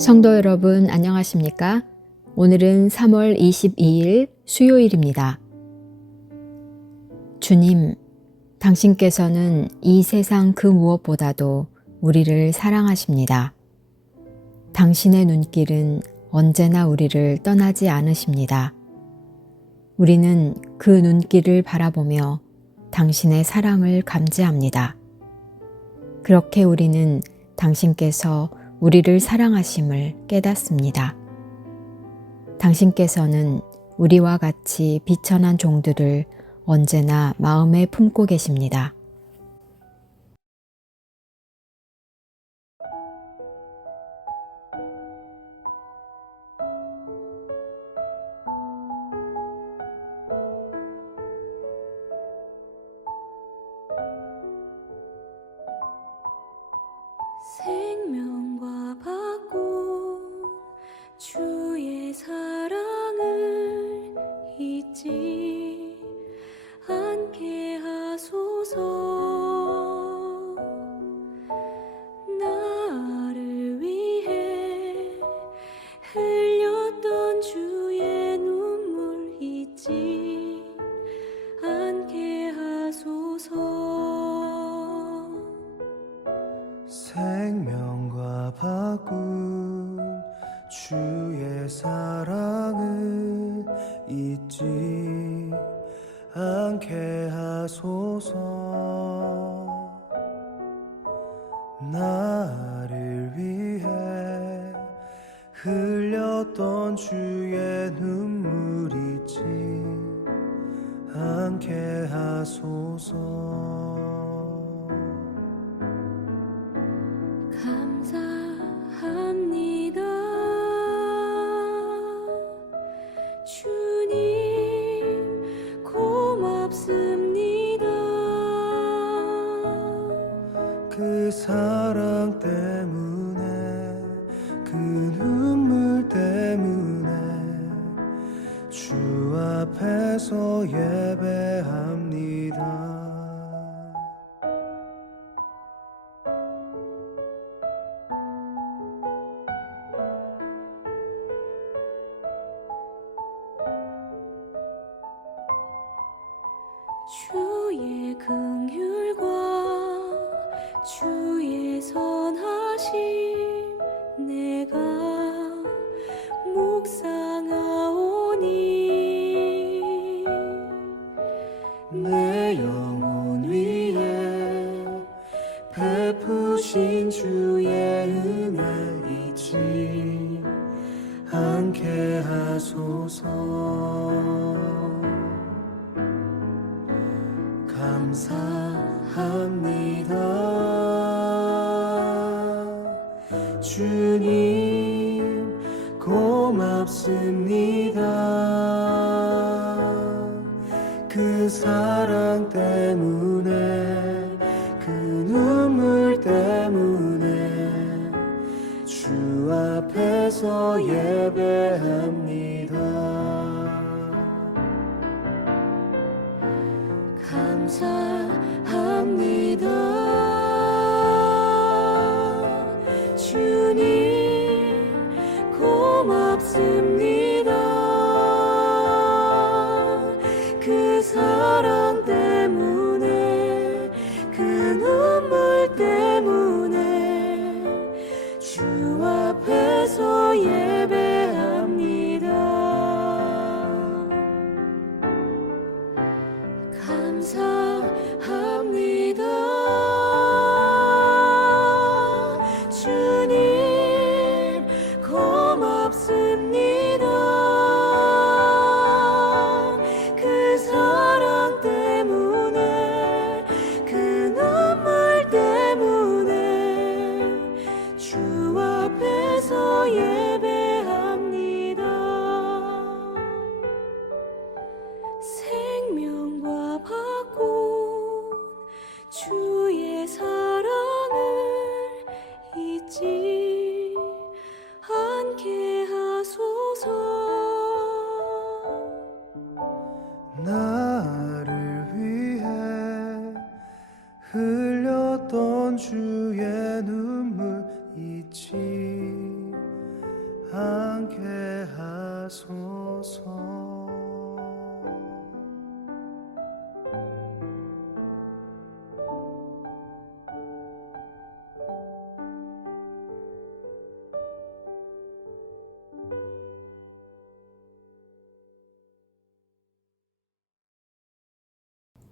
성도 여러분, 안녕하십니까? 오늘은 3월 22일 수요일입니다. 주님, 당신께서는 이 세상 그 무엇보다도 우리를 사랑하십니다. 당신의 눈길은 언제나 우리를 떠나지 않으십니다. 우리는 그 눈길을 바라보며 당신의 사랑을 감지합니다. 그렇게 우리는 당신께서 우리를 사랑하심을 깨닫습니다. 당신께서는 우리와 같이 비천한 종들을 언제나 마음에 품고 계십니다. 생명과 바꾼 주의 사랑을 잊지 않게 하소서. 나를 위해 흘렸던 주의 눈물 잊지 않게 하소서. 생명과 바꾼 주의 사랑을 잊지 않게 하소서. 나를 위해 흘렸던 주의 눈물 잊지 않게 하소서. 감사합니다. 주님 고맙습니다. 그 사랑 때문에 그 눈물 때문에 주 앞에서 예배합니다. 주의 긍휼과 주의 선하심 내가 묵상하오니 내 영혼 위에 베푸신 주의 은혜 잊지 않게 하소서. 감사합니다. 주님 고맙습니다. 그 사랑 때문에 그 눈물 때문에 주 앞에서 예배합니다. 감사합니다. 주님 고맙습니다. 그 사랑 때문에 그 눈물 때문에 주 앞에서 예배합니다. 감사합니다. 주님 고맙습니다. 그 사랑 때문에 그 눈물 때문에 주 앞에서 예배합니다. 생명과 바꾼 주의 사랑을 잊지 않게 하소서. 나를 위해 흘렸던 주의 눈물 잊지 함께 하소서.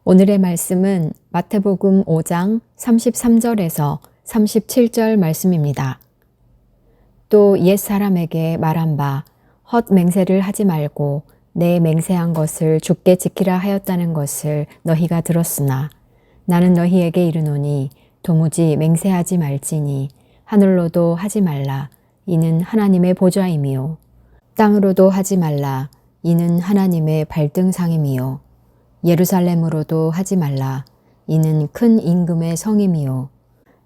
오늘의 말씀은 마태복음 5장 33절에서 37절 말씀입니다. 또 옛사람에게 말한 바 헛 맹세를 하지 말고 내 맹세한 것을 주께 지키라 하였다는 것을 너희가 들었으나 나는 너희에게 이르노니 도무지 맹세하지 말지니 하늘로도 하지 말라 이는 하나님의 보좌임이요 땅으로도 하지 말라 이는 하나님의 발등상임이요 예루살렘으로도 하지 말라 이는 큰 임금의 성임이요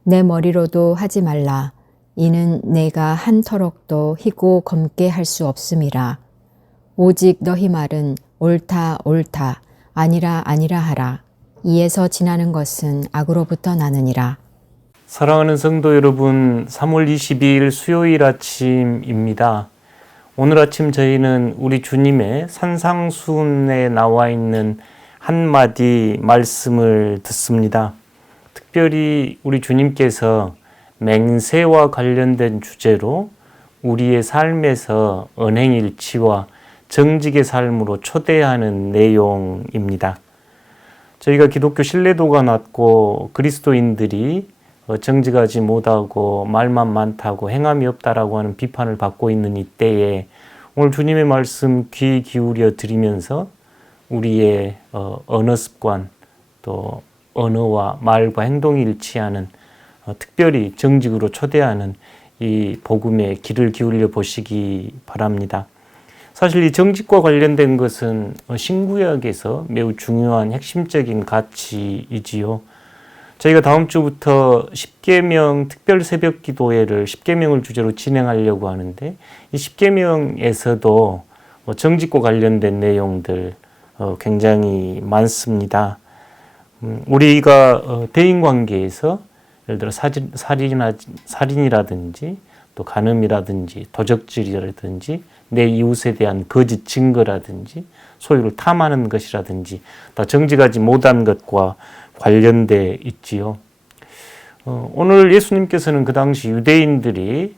내 머리로도 하지 말라 이는 내가 한 터럭도 희고 검게 할 수 없음이라 오직 너희 말은 옳다 옳다 아니라 아니라 하라 이에서 지나는 것은 악으로부터 나느니라. 사랑하는 성도 여러분, 3월 22일 수요일 아침입니다. 오늘 아침 저희는 우리 주님의 산상수훈에 나와 있는 한마디 말씀을 듣습니다. 특별히 우리 주님께서 맹세와 관련된 주제로 우리의 삶에서 언행일치와 정직의 삶으로 초대하는 내용입니다. 저희가 기독교 신뢰도가 낮고 그리스도인들이 정직하지 못하고 말만 많다고 행함이 없다라고 하는 비판을 받고 있는 이때에 오늘 주님의 말씀 귀 기울여 드리면서 우리의 언어 습관 또 언어와 말과 행동이 일치하는 특별히 정직으로 초대하는 이 복음에 귀를 기울여 보시기 바랍니다. 사실 이 정직과 관련된 것은 신구약에서 매우 중요한 핵심적인 가치이지요. 저희가 다음 주부터 십계명 특별 새벽 기도회를 십계명을 주제로 진행하려고 하는데 이 십계명에서도 정직과 관련된 내용들 굉장히 많습니다. 우리가 대인관계에서 예를 들어 살인이라든지 또 간음이라든지 도적질이라든지 내 이웃에 대한 거짓 증거라든지 소유를 탐하는 것이라든지 다 정직하지 못한 것과 관련돼 있지요. 오늘 예수님께서는 그 당시 유대인들이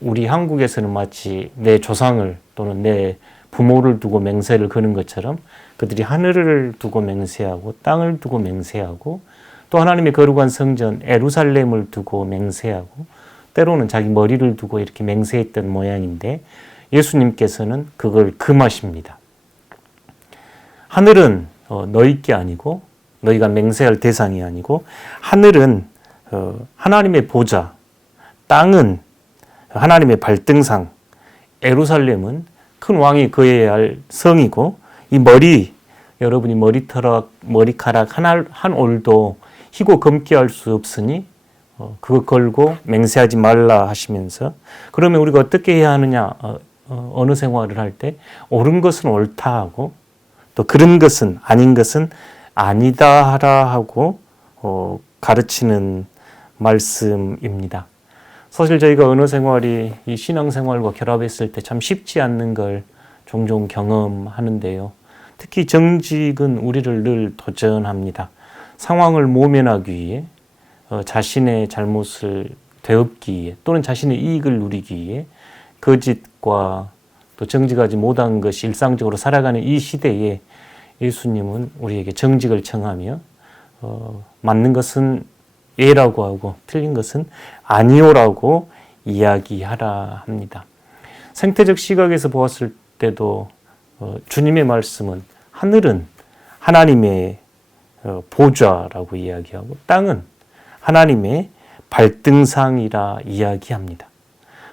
우리 한국에서는 마치 내 조상을 또는 내 부모를 두고 맹세를 거는 것처럼 그들이 하늘을 두고 맹세하고 땅을 두고 맹세하고 또 하나님의 거룩한 성전 예루살렘을 두고 맹세하고 때로는 자기 머리를 두고 이렇게 맹세했던 모양인데 예수님께서는 그걸 금하십니다. 하늘은 너희께 아니고 너희가 맹세할 대상이 아니고 하늘은 하나님의 보좌, 땅은 하나님의 발등상, 예루살렘은 큰 왕이 거해야 할 성이고 이 머리, 여러분이 머리카락 한 올도 희고 검게 할 수 없으니 그거 걸고 맹세하지 말라 하시면서 그러면 우리가 어떻게 해야 하느냐 어느 생활을 할 때 옳은 것은 옳다 하고 또 그런 것은 아닌 것은 아니다 하라 하고 가르치는 말씀입니다. 사실 저희가 언어 생활이 이 신앙 생활과 결합했을 때 참 쉽지 않는 걸 종종 경험하는데요. 특히 정직은 우리를 늘 도전합니다. 상황을 모면하기 위해 자신의 잘못을 되엎기 위해 또는 자신의 이익을 누리기 위해 거짓과 또 정직하지 못한 것이 일상적으로 살아가는 이 시대에 예수님은 우리에게 정직을 청하며 맞는 것은 예라고 하고 틀린 것은 아니오라고 이야기하라 합니다. 생태적 시각에서 보았을 때도 주님의 말씀은 하늘은 하나님의 보좌라고 이야기하고 땅은 하나님의 발등상이라 이야기합니다.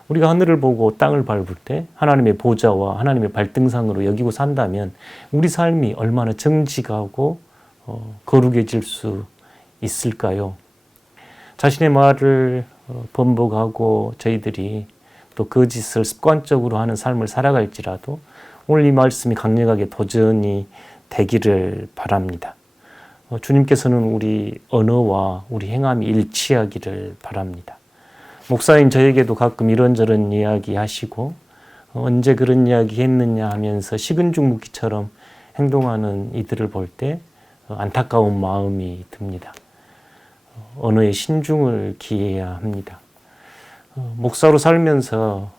우리가 하늘을 보고 땅을 밟을 때 하나님의 보좌와 하나님의 발등상으로 여기고 산다면 우리 삶이 얼마나 정직하고 거룩해질 수 있을까요? 자신의 말을 번복하고 저희들이 또 거짓을 습관적으로 하는 삶을 살아갈지라도 오늘 이 말씀이 강력하게 도전이 되기를 바랍니다. 주님께서는 우리 언어와 우리 행함이 일치하기를 바랍니다. 목사인 저에게도 가끔 이런저런 이야기 하시고 언제 그런 이야기 했느냐 하면서 식은 죽 묵기처럼 행동하는 이들을 볼 때 안타까운 마음이 듭니다. 언어의 신중을 기해야 합니다. 목사로 살면서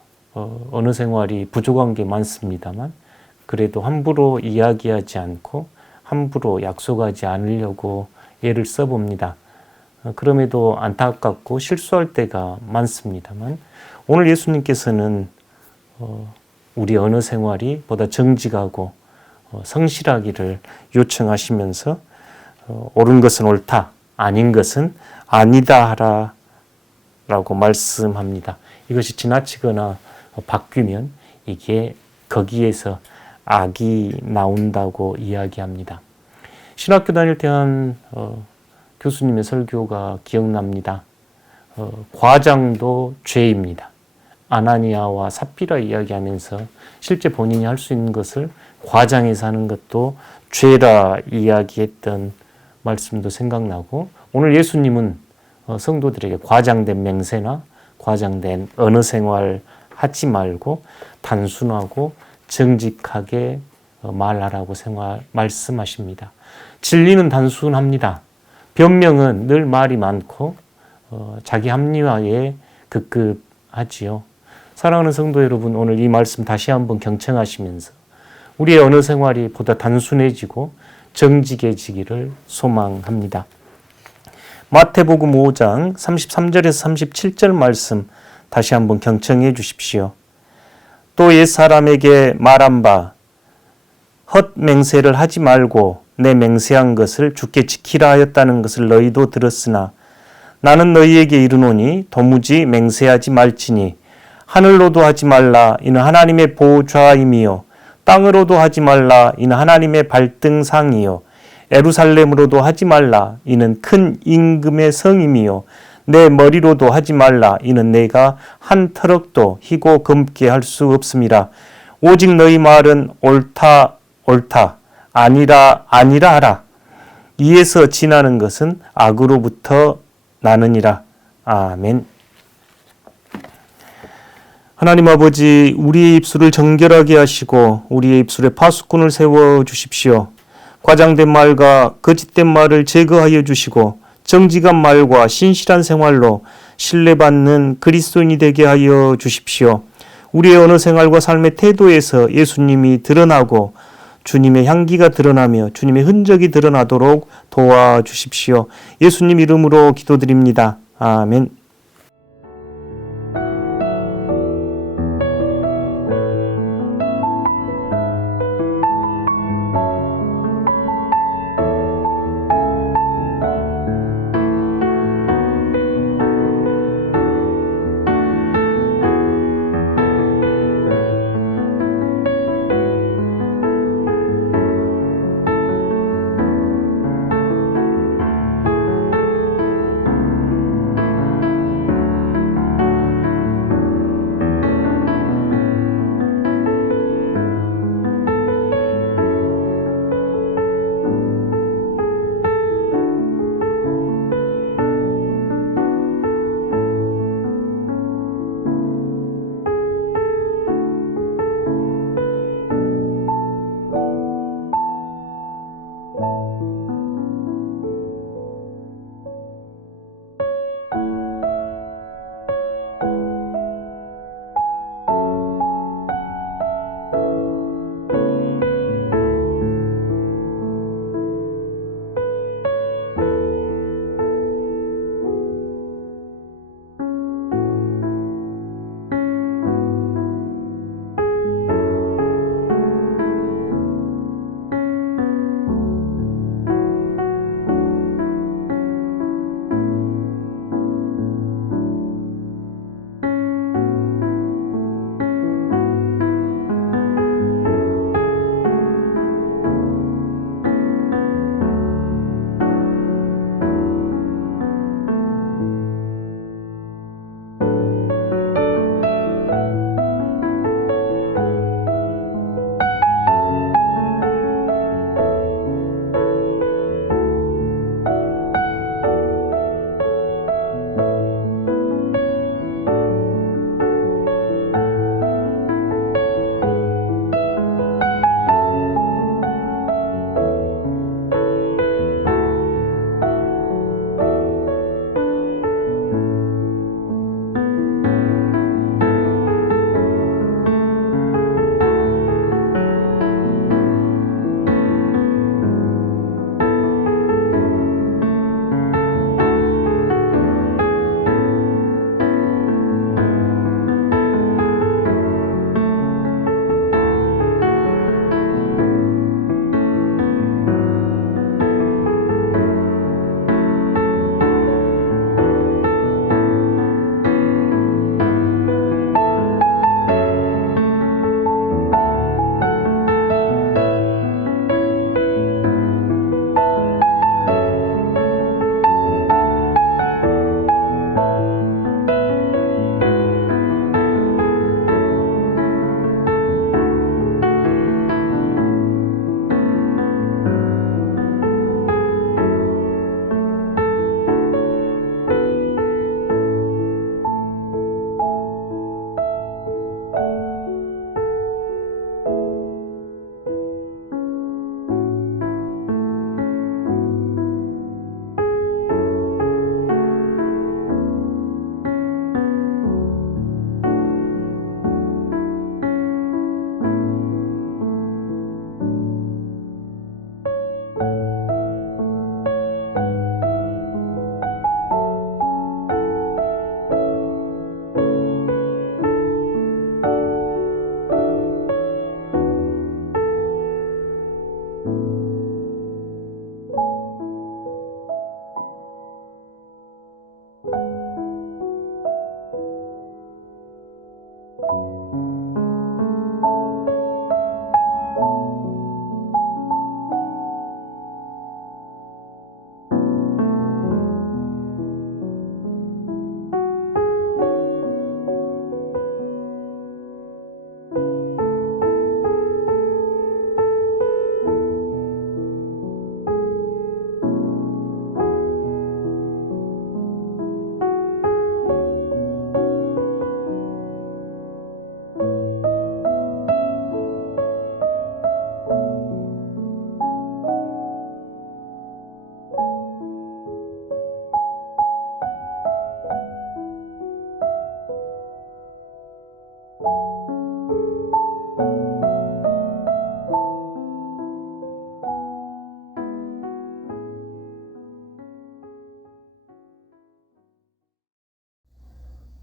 언어 생활이 부족한 게 많습니다만 그래도 함부로 이야기하지 않고 함부로 약속하지 않으려고 애를 써봅니다. 그럼에도 안타깝고 실수할 때가 많습니다만 오늘 예수님께서는 우리 언어 생활이 보다 정직하고 성실하기를 요청하시면서 옳은 것은 옳다, 아닌 것은 아니다 하라 라고 말씀합니다. 이것이 지나치거나 바뀌면 이게 거기에서 악이 나온다고 이야기합니다. 신학교 다닐 때 한 교수님의 설교가 기억납니다. 과장도 죄입니다. 아나니아와 삽비라 이야기하면서 실제 본인이 할 수 있는 것을 과장해서 하는 것도 죄라 이야기했던 말씀도 생각나고 오늘 예수님은 성도들에게 과장된 맹세나 과장된 언어 생활 하지 말고 단순하고 정직하게 말하라고 말씀하십니다. 진리는 단순합니다. 변명은 늘 말이 많고 자기 합리화에 급급하지요. 사랑하는 성도 여러분, 오늘 이 말씀 다시 한번 경청하시면서 우리의 언어 생활이 보다 단순해지고 정직해지기를 소망합니다. 마태복음 5장 33절에서 37절 말씀 다시 한번 경청해 주십시오. 또 옛사람에게 말한 바 헛 맹세를 하지 말고 내 맹세한 것을 주께 지키라 하였다는 것을 너희도 들었으나 나는 너희에게 이르노니 도무지 맹세하지 말지니 하늘로도 하지 말라 이는 하나님의 보좌임이요 땅으로도 하지 말라 이는 하나님의 발등상이요 예루살렘으로도 하지 말라 이는 큰 임금의 성임이요 내 머리로도 하지 말라 이는 내가 한 터럭도 희고 검게 할 수 없음이라 오직 너희 말은 옳다 옳다 아니라 아니라 하라 이에서 지나는 것은 악으로부터 나느니라. 아멘. 하나님 아버지, 우리의 입술을 정결하게 하시고 우리의 입술에 파수꾼을 세워 주십시오. 과장된 말과 거짓된 말을 제거하여 주시고 정직한 말과 신실한 생활로 신뢰받는 그리스도인이 되게 하여 주십시오. 우리의 언어 생활과 삶의 태도에서 예수님이 드러나고 주님의 향기가 드러나며 주님의 흔적이 드러나도록 도와주십시오. 예수님 이름으로 기도드립니다. 아멘.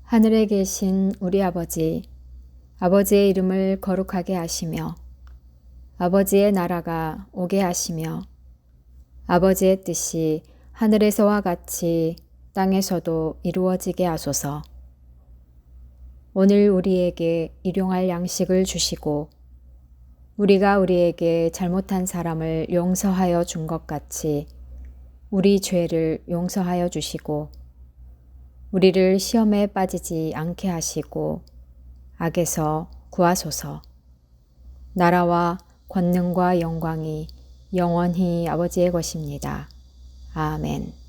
하늘에 계신 우리 아버지, 아버지의 이름을 거룩하게 하시며 아버지의 나라가 오게 하시며 아버지의 뜻이 하늘에서와 같이 땅에서도 이루어지게 하소서. 오늘 우리에게 일용할 양식을 주시고 우리가 우리에게 잘못한 사람을 용서하여 준 것 같이 우리 죄를 용서하여 주시고 우리를 시험에 빠지지 않게 하시고 악에서 구하소서. 나라와 권능과 영광이 영원히 아버지의 것입니다. 아멘.